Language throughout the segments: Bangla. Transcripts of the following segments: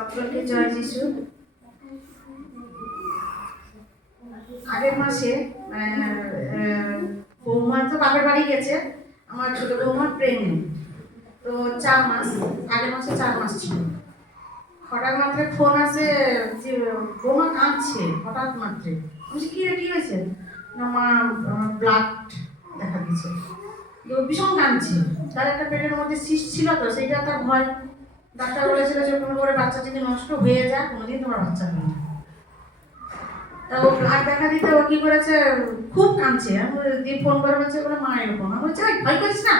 সকলকে জয় যিশু আগের মাসে আহ, আহ, বৌমা তো বাপের বাড়ি গেছে আমার ছোট বৌমা প্রেগনেন্ট তো চার মাস আগের মাসে চার মাস ছিল। হঠাৎ মাত্রে ফোন আসে যে বৌমা কাঁদছে হঠাৎ মাত্রে। বলছি, কি রে কি হয়েছে? না মা ব্লাড দেখা দিচ্ছে তো ভীষণ কাঁদছে। তার একটা পেটের মধ্যে সিস্ট ছিল তো সেইটা তার ভয়। ডাক্তার বলেছিল যে কোনো করে বাচ্চা যদি নষ্ট হয়ে যায়, কোনোদিন তোমার বাচ্চা হবে তা ও ব্লাড দেখা দিতে ও কি করেছে? খুব কাঁদছে। আমি ফোন করে বলছে বলে মা এরকম। আমি বলছি ভয় করিস না।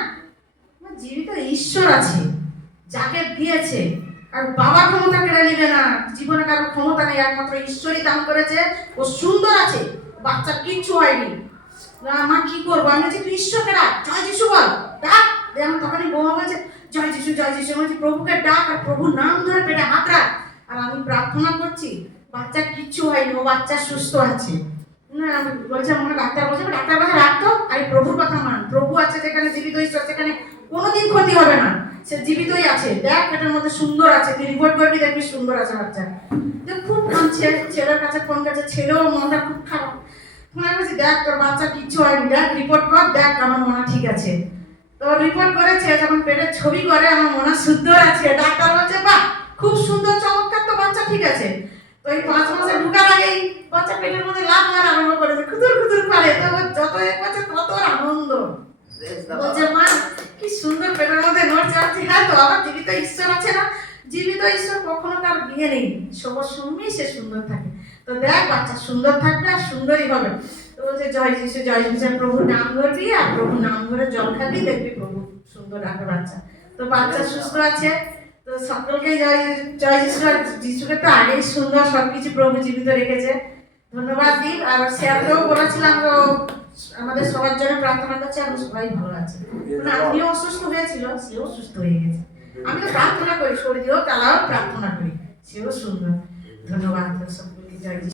জীবিত ঈশ্বর আছে, যাকে দিয়েছে। আর বাবা ক্ষমতা কেড়ে নিবে না। জীবনে কারও ক্ষমতা নেই। একমাত্র ঈশ্বরই দান করেছে। ও সুন্দর আছে। বাচ্চার কিচ্ছু হয়নি। না, মা, কি করব? আমি বলছি, তুই ঈশ্বরকে ডাক। জয় যিশু বল। ডাক। আমি তখনই জয় যিশু জয় যিশু প্রভুকে ডাক আর প্রভুর নাম ধরে পেটে হাত রাখ। আর আমি প্রার্থনা করছি, বাচ্চা কিচ্ছু হয়নি, ও বাচ্চা সুস্থ আছে। আমি বলছে মনে ডাক্তার বলছে ডাক্তার কথা রাখতো আর প্রভুর কথা মান। প্রভু আছে যেখানে জীবিত ঈশ্বর, সেখানে কোনোদিন ক্ষতি হবে না। সে জীবিতই আছে। দেখ পেটের মধ্যে সুন্দর আছে। তুই রিপোর্ট করবি, দেখবি সুন্দর আছে বাচ্চা। যে খুব ছেলের কাছে ফোন কাছে ছেলেও মনটা খুব খারাপ। ফোন বলছি দেখ, তোর বাচ্চা কিচ্ছু হয়নি, দেখ রিপোর্ট কর, দেখ, আমার মনে ঠিক আছে। তো রিপোর্ট করেছে যখন পেটের ছবি করে আমার মনে সুন্দর আছে। ডাক্তার বলছে বাহ খুব সুন্দর চমৎকার তো বাচ্চা ঠিক আছে। তো এই পাঁচ মাসে ঢুকার আগেই বাচ্চা পেটের মধ্যে লাভ মারা আরম্ভ করেছে খুদুর খুদুর করে। তো যত এক বছর তত আনন্দ। বলছে মা কি সুন্দর পেটের মধ্যে নড়ছে আছে হ্যাঁ তো আবার জীবিত ঈশ্বর আছে না। জীবিত ঈশ্বর কখনো তার বিয়ে নেই। সবার সঙ্গেই সে সুন্দর থাকে। তো দেখ বাচ্চা সুন্দর থাকবে আর সুন্দরই হবে। বলছে জয় যিশু জয় যিশু প্রভুর নাম ধরবি আর প্রভুর নাম ধরে জল খাবি, দেখবি প্রভু সুন্দর রাখবে বাচ্চা। তো বাচ্চা সুস্থ আছে। তো সকলকে জয় যিশু আর যিশুকে তো আগেই সুন্দর সবকিছু প্রভু জীবিত রেখেছে। ধন্যবাদ দিন আর শেয়ারকেও বলেছিলাম তো আমাদের সবার জন্য প্রার্থনা করছে, আমরা সবাই ভালো আছে। মানে আপনিও অসুস্থ হয়েছিল, সেও সুস্থ হয়ে গেছে। আমি তো প্রার্থনা করি শরীরেও তারাও প্রার্থনা করি, সেও সুন্দর। ধন্যবাদ সকলকে, জয়।